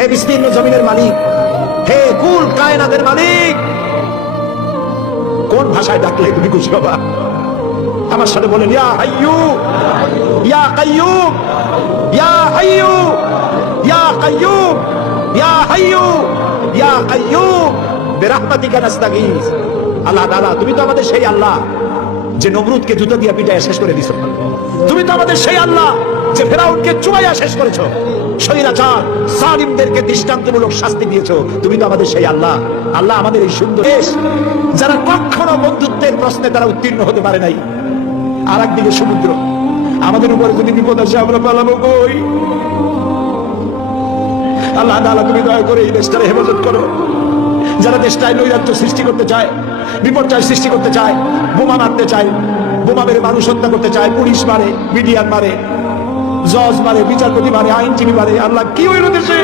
হে বিস্তীর্ণ জমিনের মালিক, হে কুল কায়নাদের মালিক। কোন ভাষায় ডাকলে তুমি খুশি বাবা আমার সাথে বলেন, ইয়া হাইয়ু, ইয়া কাইয়ুম, ইয়া হাইয়ু, ইয়া কাইয়ুম, ইয়া হাইয়ু, ইয়া কাইয়ুম। বিরহমাতিকা নাস্তাগীস আল্লাহ তাআলা, তুমি তো আমাদের সেই আল্লাহ, যে নমরুদকে জুতো দিয়ে পিটায় শেষ করে দিছো। তুমি তো আমাদের সেই আল্লাহ। যে ফেরাউনকে চুমাইয়া শেষ করেছ। স্বৈরাচার সালিমদেরকে দৃষ্টান্তমূলক শাস্তি দিয়েছ। তুমি তো আমাদের সেই আল্লাহ। আল্লাহ আমাদের এই সুন্দর দেশ। যারা কখনো বন্ধুত্বের প্রশ্নে তারা উত্তীর্ণ হতে পারে নাই। আর একদিকে সমুদ্র। আমাদের উপরে যদি বিপদ আসে, আমরা পালাবো কই আল্লাহ তাআলা, তুমি দয়া করে এই দেশটার হেফাজত করো। যারা দেশটায় নৈরাজ্য সৃষ্টি করতে চায়, বিপর্যয় সৃষ্টি করতে চায়, বোমা মারতে চায়, বোমা মেরে মানুষ হত্যা করতে চায়, পুলিশ মারে, মিডিয়ার মারে জজ মারে বিচারপতি মারে আইনজীবী মারে আল্লাহ কি হইল দেশে